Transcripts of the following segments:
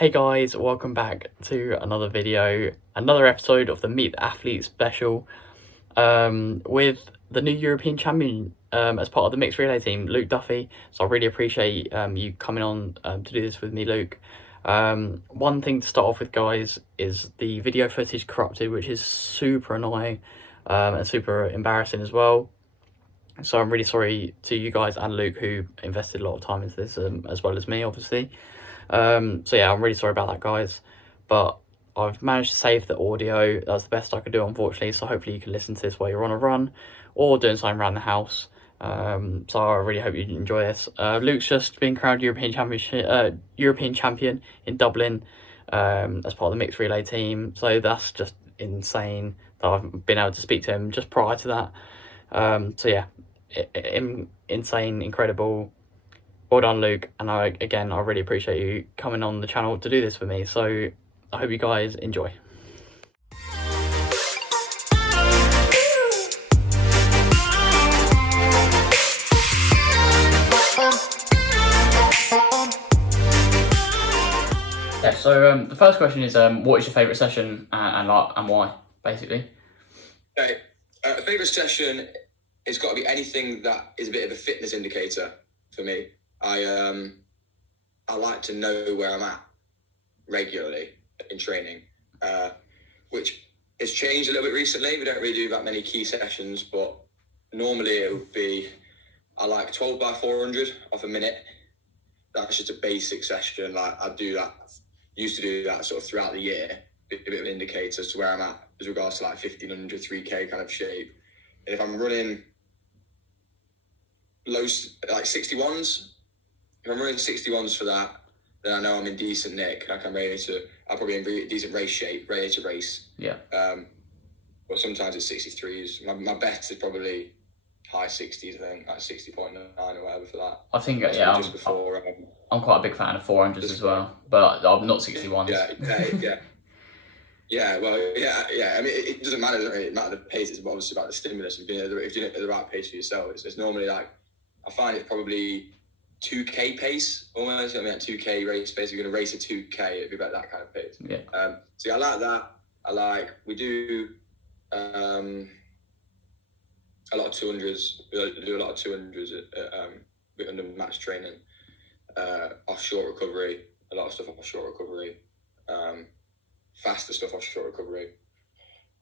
Hey guys, welcome back to another video, another episode of the Meet the Athlete special, with the new European champion as part of the mixed relay team, Luke Duffy. So I really appreciate you coming on to do this with me, Luke. One thing to start off with, guys, is the video footage corrupted, which is super annoying and super embarrassing as well. So I'm really sorry to you guys and Luke, who invested a lot of time into this, as well as me, obviously. So yeah, I'm really sorry about that, guys, but I've managed to save the audio. That's the best I could do, unfortunately, so hopefully you can listen to this while you're on a run or doing something around the house. So I really hope you enjoy this. Luke's just been crowned European champion in Dublin as part of the mixed relay team, so that's just insane that I've been able to speak to him just prior to that. So yeah, insane, incredible. Well done, Luke, and I really appreciate you coming on the channel to do this with me, so I hope you guys enjoy. Yeah, so the first question is, what is your favourite session and why, basically? Okay, favourite session, it's got to be anything that is a bit of a fitness indicator for me. I like to know where I'm at regularly in training, which has changed a little bit recently. We don't really do that many key sessions, but normally it would be, I like 12 by 400 off a minute. That's just a basic session. Like I do that, used to do that sort of throughout the year, a bit of an indicator as to where I'm at as regards to like 1500, 3K kind of shape. And if I'm running low, like 61s, if I'm running 61s for that, then I know I'm in decent nick. Like I'm probably in decent race shape, ready to race. Yeah. But sometimes it's 63s. My best is probably high 60s, I think, like 60.9 or whatever for that. I think, yeah, just before, I'm quite a big fan of 400s as well, but I'm not 61s. Yeah, well, yeah. I mean, it doesn't matter, doesn't really matter the pace. It's obviously about the stimulus. If you're doing it at the right pace for yourself, it's normally like, I find it's probably 2K pace almost. I mean, 2K race pace. If you're going to race a 2K, it'd be about that kind of pace. Yeah. So yeah, I like that. We do a lot of 200s. We do a lot of 200s under match training, offshore recovery. A lot of stuff offshore recovery. Faster stuff offshore recovery.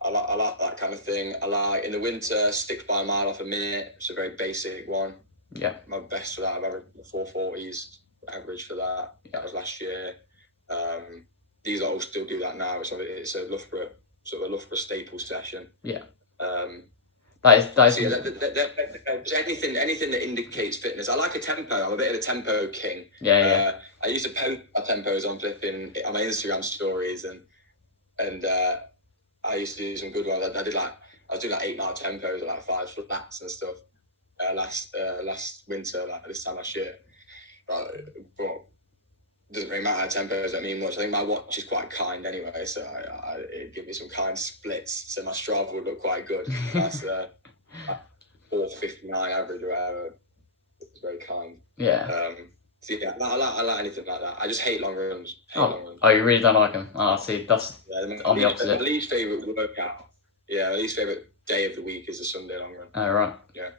I like that kind of thing. I like in the winter 6 by a mile off a minute. It's a very basic one. Yeah. My best for that, I've averaged 440s average for that. Yeah. That was last year. These all still do that now. So it's a Loughborough staple session. Yeah. That is. So yeah, anything that indicates fitness. I like a tempo. I'm a bit of a tempo king. Yeah. I used to post my tempos on my Instagram stories, and I used to do some good ones. I was doing like 8 mile tempos at like 5 flats and stuff. Last winter, like this time last year, but it doesn't really matter. Tempos don't mean much. I think my watch is quite kind anyway, so it gives me some kind splits, so my Strava would look quite good. That's 4:59 average or whatever. It's very kind. Yeah. So yeah, I like anything like that. I just hate long runs. Oh, you really don't like them? Oh, see, that's on the opposite. My least favourite workout. Yeah, my least favourite day of the week is a Sunday long run. Oh, right. Yeah.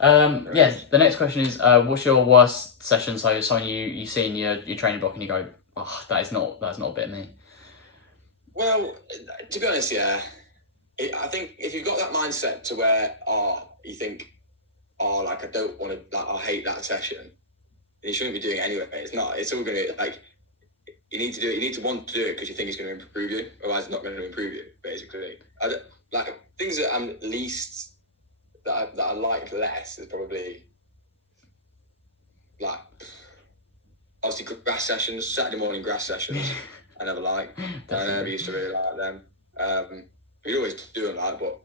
Yeah, the next question is, what's your worst session? So something you see in your training block and you go, oh, that's not a bit of me. Well, to be honest, yeah, I think if you've got that mindset to where you think, like I don't want to, like I hate that session, then you shouldn't be doing it anyway. It's not. It's all gonna, like, you need to do it. You need to want to do it because you think it's going to improve you. Otherwise, it's not going to improve you. Basically, like things that I'm least. That I like less is probably like obviously grass sessions, Saturday morning grass sessions. I never liked. I never used to really like them. We'd always do them like, but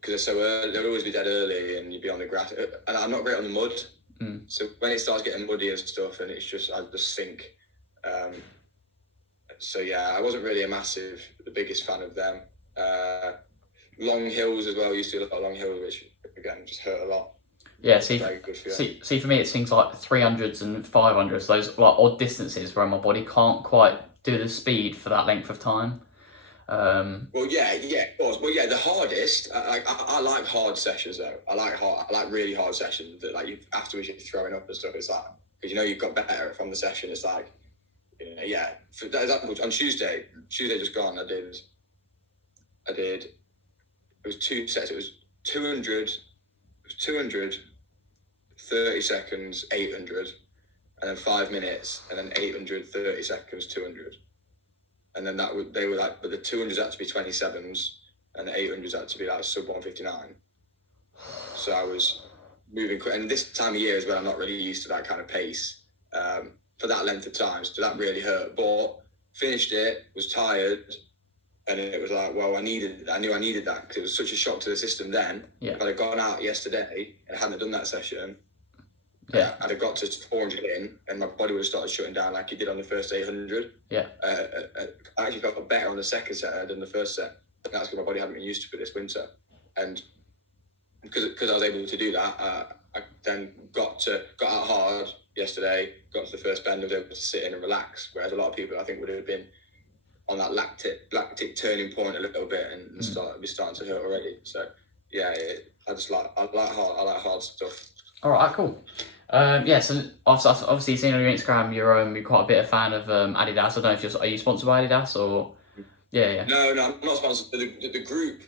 because they're so early, they'd always be dead early, and you'd be on the grass. And I'm not great on the mud, so when it starts getting muddy and stuff, and I just sink. So yeah, I wasn't really the biggest fan of them. Long hills as well. Used to do a lot of long hills, which again just hurt a lot. Yeah, It's very good for you. see, for me, it's things like 300s and 500s, those like odd distances where my body can't quite do the speed for that length of time. Well, yeah, of course. Well, yeah, the hardest. I like hard sessions though. I like really hard sessions that like you afterwards you're throwing up and stuff. It's like because you know you've got better from the session. It's like, yeah. For example, on Tuesday just gone, I did. It was 2 sets. It was 200. It was 200, 30 seconds, 800, and then 5 minutes, and then 800, 30 seconds, 200. And then they were like, but the 200s had to be 27s, and the 800s had to be like sub 159. So I was moving quick, and this time of year is when I'm not really used to that kind of pace for that length of time. So that really hurt. But finished it, was tired, and it was like, well, I knew I needed that because it was such a shock to the system then. Yeah. If I'd have gone out yesterday and hadn't done that session, yeah, I'd have got to 400 in, and my body would have started shutting down like it did on the first 800. Yeah. I actually got better on the second set than the first set. And that's because my body hadn't been used to it this winter. And because I was able to do that, I then got out hard yesterday, got to the first bend, and was able to sit in and be lot of people I think would have been on that lactic turning point a little bit and be starting to hurt already. So yeah, I like hard stuff. All right, cool. Yeah, so obviously seen on your Instagram, you're quite a bit of fan of Adidas. I don't know if are you sponsored by Adidas or yeah. No, I'm not sponsored. The group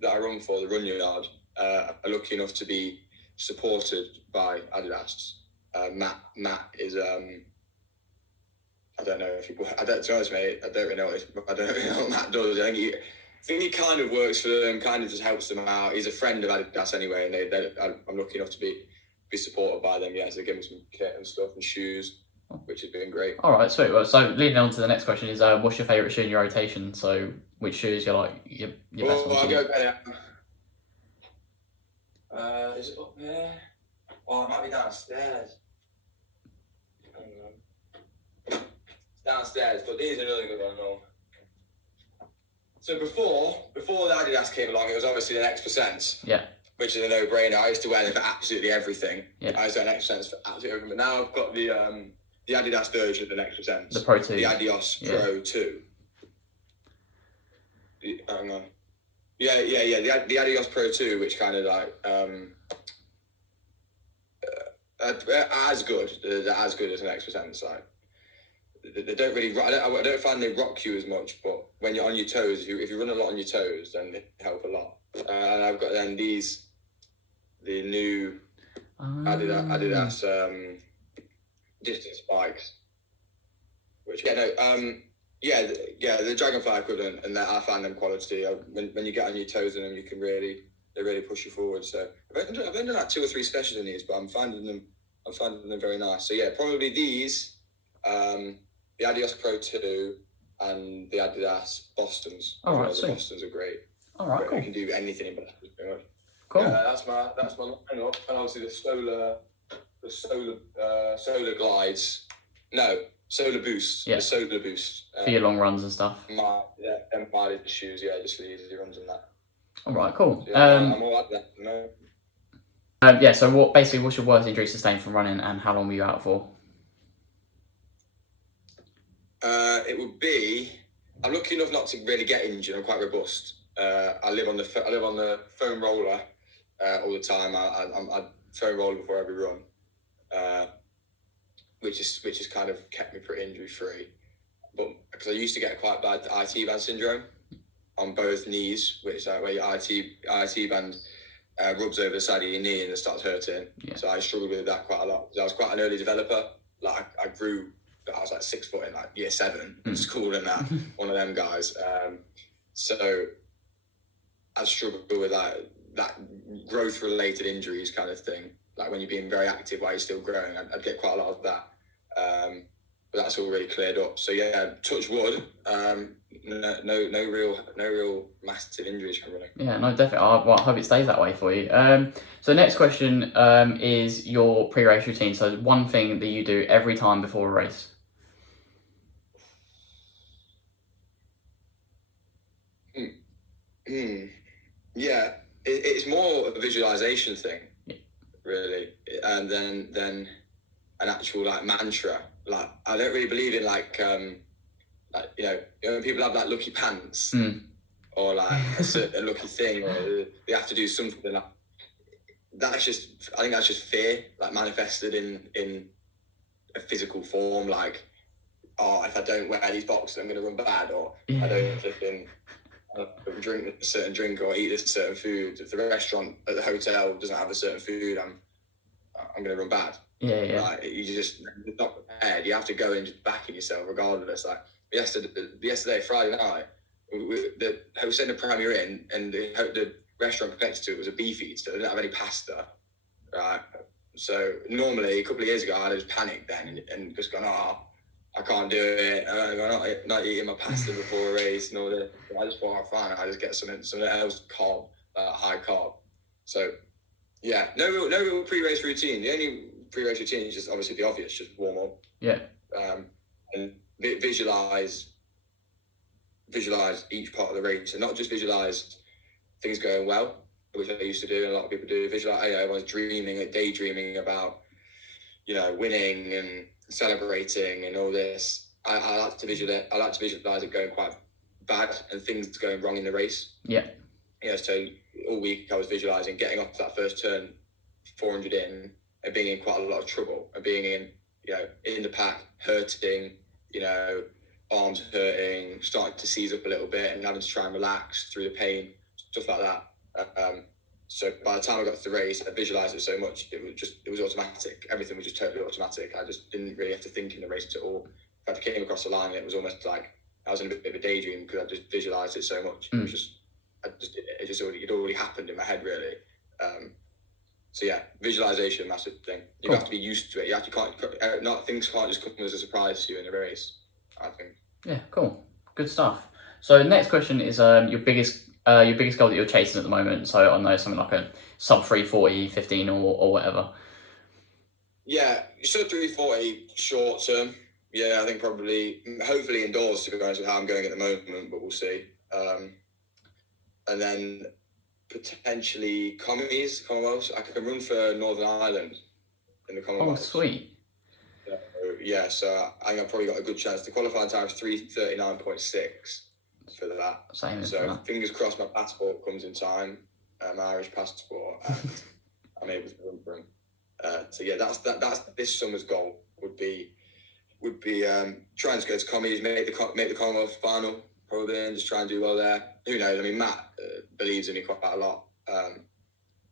that I run for, the Run Yard, are lucky enough to be supported by Adidas. Matt is I don't know if to be honest, mate, I don't really know what Matt does. I think he kind of works for them, kind of just helps them out. He's a friend of Adidas anyway, and I'm lucky enough to be supported by them. Yeah, so they give me some kit and stuff and shoes, which has been great. All right, sweet. Well, so leading on to the next question is, what's your favourite shoe in your rotation? So which shoes you're like your best ones? I'll go better. Is it up there? Oh, it might be downstairs. Downstairs, but these are another good one. No. So before the Adidas came along, it was obviously the X%. Yeah. Which is a no-brainer. I used to wear them for absolutely everything. Yeah. I used to wear X% for absolutely everything. But now I've got the Adidas version of the X%. The Pro 2. The Adios Pro 2. Hang on. Yeah. The Adios Pro 2, which kind of like as good. They're as good as an X%. Like they don't really. I don't find they rock you as much. But when you're on your toes, if you run a lot on your toes, then they help a lot. And I've got then the new Adidas distance bikes, which the Dragonfly equivalent, and I find them quality. When you get on your toes in them, they really push you forward. So I've only done like 2 or 3 specials in these, but I'm finding them very nice. So yeah, probably these, the Adios Pro 2 and the Adidas Bostons. All right, the Bostons are great. All right, cool. You can do anything in Boston, pretty much. Cool. That's my lineup, and obviously the solar glides. No, solar boost. Yeah. The solar boost. For your long runs and stuff. Them mileage shoes, just for the easy runs and that. All right, cool. So, I'm all like that. No. So what's your worst injury sustained from running, and how long were you out for? It would be. I'm lucky enough not to really get injured. I'm quite robust. I live on the foam roller all the time. I foam roller before every run, which is kind of kept me pretty injury free. But because I used to get quite bad IT band syndrome on both knees, which is like where your IT band rubs over the side of your knee and it starts hurting. Yeah. So I struggled with that quite a lot. I was quite an early developer. Like I grew. I was like 6 foot in like year 7 in school and that. One of them guys. So I struggle with that growth related injuries kind of thing. Like when you're being very active while you're still growing, I'd get quite a lot of that. But that's all really cleared up. So yeah, touch wood. No real massive injuries from running. Yeah, no, definitely. I hope it stays that way for you. So next question is your pre-race routine. So one thing that you do every time before a race. Yeah, it's more a visualization thing, really, and then an actual like mantra. Like I don't really believe in like when people have like lucky pants or like a lucky thing, or they have to do something. Like, I think that's just fear, like manifested in a physical form. Like, oh, if I don't wear these boxes, I'm going to run bad, or I don't flipping drink a certain drink or eat a certain food. If the restaurant at the hotel doesn't have a certain food, I'm going to run bad. Yeah. Like, you're not prepared. You have to go and just back in yourself regardless. Like yesterday, Friday night, the host sent a Premier in, and the restaurant connected to it was a beef eater. They didn't have any pasta, right? So normally, a couple of years ago, I'd have panicked then and just gone, I can't do it. I'm not eating my pasta before a race and all that. I just thought, fine, I just get something else high carb. So yeah, no real pre-race routine. The only pre-race routine is just obviously the obvious, just warm up. Yeah. And visualize each part of the race, and not just visualize things going well, which I used to do, and a lot of people do. Visualize, everyone's daydreaming about, winning and celebrating and all this. I like to visualize it going quite bad and things going wrong in the race. Yeah. So all week I was visualizing getting off that first turn, 400 in, and being in quite a lot of trouble, and being in the pack, hurting, arms hurting, starting to seize up a little bit, and having to try and relax through the pain, stuff like that. So by the time I got to the race, I visualized it so much, it was automatic. Everything was just totally automatic. I just didn't really have to think in the race at all. If I came across the line, it was almost like I was in a bit of a daydream, because I just visualized it so much. It was it already happened in my head, really. So yeah, visualization, massive thing. You have to be used to it. Things can't just come as a surprise to you in a race, I think. Yeah, cool, good stuff. So next question is your biggest goal that you're chasing at the moment. So I know something like a sub 3:40, 15 or whatever. Yeah, sub 3:40 short term. Yeah, I think hopefully indoors, to be honest with how I'm going at the moment, but we'll see. And then potentially Commonwealths. I can run for Northern Ireland in the Commonwealths. Oh, sweet. So I think I've probably got a good chance. The qualifying time is 3:39.6 for that. Same as so that. Fingers crossed my passport comes in time, my Irish passport, and I'm able to run for him. So yeah, that's this summer's goal would be trying to go to commies, make the Commonwealth final probably, and just try and do well there. Who knows? I mean, Matt believes in me quite a lot. I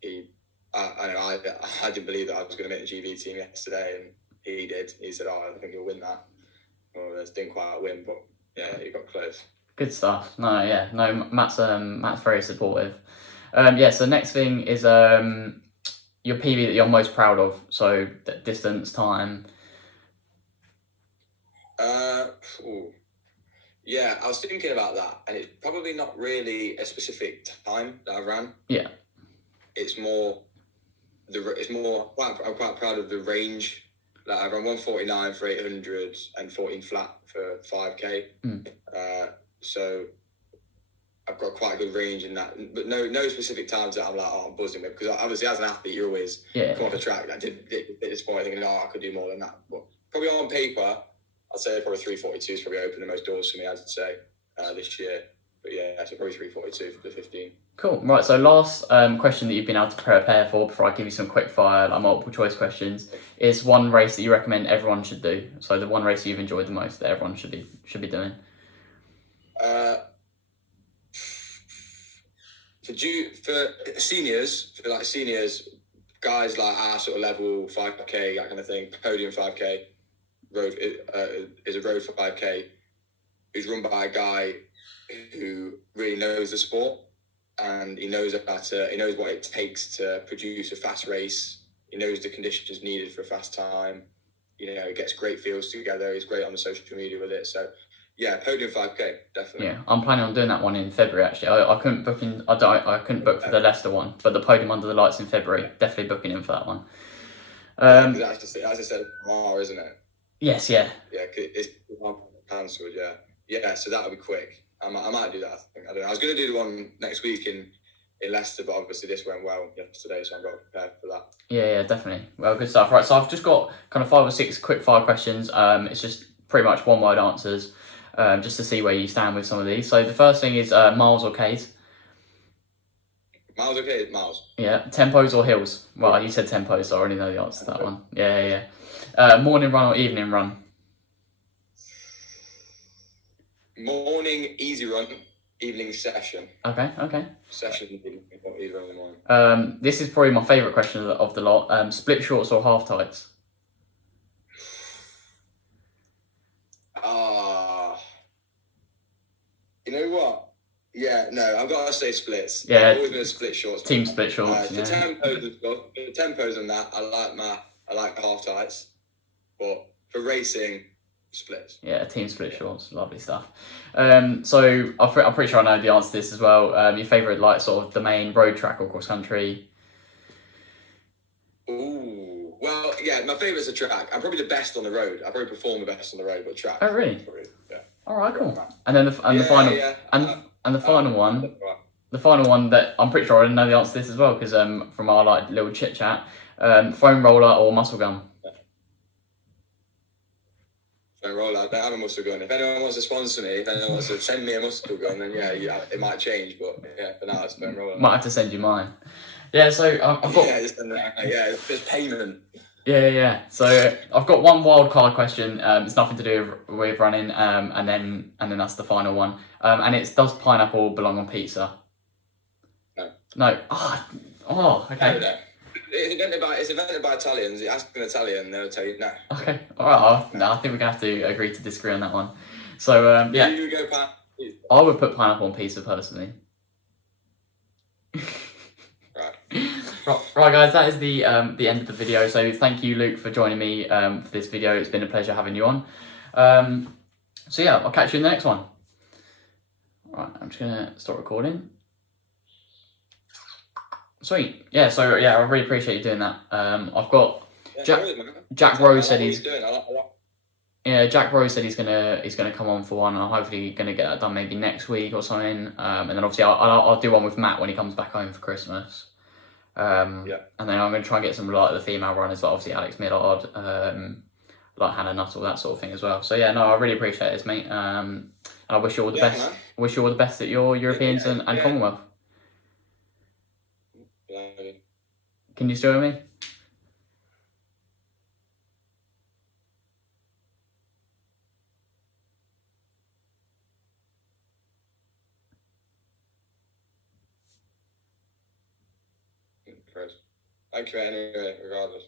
didn't believe that I was going to make the GB team yesterday, and he did. He said, I think you'll win that. Well, didn't quite win, but yeah, he got close. Good stuff. Matt's very supportive. So the next thing is your PB that you're most proud of. So distance, time. Yeah, I was thinking about that, and it's probably not really a specific time that I ran. Yeah. It's more. I'm quite proud of the range. Like I ran 149 for 800 and 14 flat for 5k. So I've got quite a good range in that, but no specific times that I'm like, I'm buzzing with, because obviously as an athlete you're always come off the track. I did at this point thinking, I could do more than that, but probably on paper I'd say probably 3:42 is probably opened the most doors for me, I'd say, this year. But yeah, so probably 3:42 for the 15. Cool. Right, so last question that you've been able to prepare for before I give you some quick fire, multiple choice questions, is one race that you recommend everyone should do. So the one race you've enjoyed the most that everyone should be doing. For seniors, guys like our sort of level, 5k, that kind of thing, podium 5k, road is a road for 5k, who's run by a guy who really knows the sport, and he knows what it takes to produce a fast race. He knows the conditions needed for a fast time. He gets great fields together. He's great on the social media with it. So yeah, podium 5k, definitely. Yeah, I'm planning on doing that one in February. Actually, I couldn't book in. I couldn't book for the Leicester one, but the podium under the lights in February, definitely booking in for that one. That's just, as I said, isn't it? Yes, yeah. Yeah, it's cancelled. Yeah. So that'll be quick. I might do that. I think. I don't know. I was going to do the one next week in in Leicester, but obviously this went well yesterday, so I'm well prepared for that. Yeah, definitely. Well, good stuff. Right, so I've just got kind of 5 or 6 quick fire questions. It's just pretty much one word answers, just to see where you stand with some of these. So the first thing is miles or Ks? Miles, okay, miles. Yeah, tempos or hills? Well, you said tempos, so I already know the answer to that one. Yeah. Morning run or evening run? Morning, easy run, evening session. Okay. Session, easy run in the morning. This is probably my favourite question of the lot. Split shorts or half tights? You know what? Yeah, no, I've got to say splits. Yeah, I've always been a split shorts. Team split shorts. For tempos and that, I like half tights, but for racing, splits. Yeah, team split shorts, lovely stuff. So I'm pretty sure I know the answer to this as well. Your favourite, like, sort of domain, road, track, or cross country? Ooh, well, yeah, my favourite's a track. I'm probably the best on the road. I probably perform the best on the road, but track. Oh, really? Probably, yeah. All right, cool. And then the final one. The final one that I'm pretty sure I didn't know the answer to this as well, because from our like little chit chat, foam roller or muscle gun? Foam roller. I don't have a muscle gun. If anyone wants to sponsor me, if anyone wants to send me a muscle gun, then yeah, it might change. But yeah, for now it's foam roller. Might have to send you mine. Yeah, so I've got. There's payment. Yeah. So I've got one wild card question. It's nothing to do with running. And then that's the final one. And it's, does pineapple belong on pizza? No. Oh. Okay. No. It's invented by Italians. You ask an Italian, they'll tell you no. Okay. All right. No, I think we're gonna have to agree to disagree on that one. So yeah. You go pineapple. I would put pineapple on pizza personally. Right, guys, that is the end of the video. So thank you, Luke, for joining me for this video. It's been a pleasure having you on. So yeah, I'll catch you in the next one. Right, I'm just gonna start recording. Sweet. Yeah. So yeah, I really appreciate you doing that. I've got Jack Rose said he's. Yeah, Jack Rose said he's gonna come on for one. I'm hopefully gonna get that done maybe next week or something. And then obviously I'll do one with Matt when he comes back home for Christmas. And then I'm going to try and get some like the female runners, like obviously Alex Millard, like Hannah Nuttall, that sort of thing as well. So yeah, no, I really appreciate this, mate. And I wish you all the best. Man. Wish you all the best at your Europeans and Commonwealth. Can you still hear me? Thank you anyway, regardless.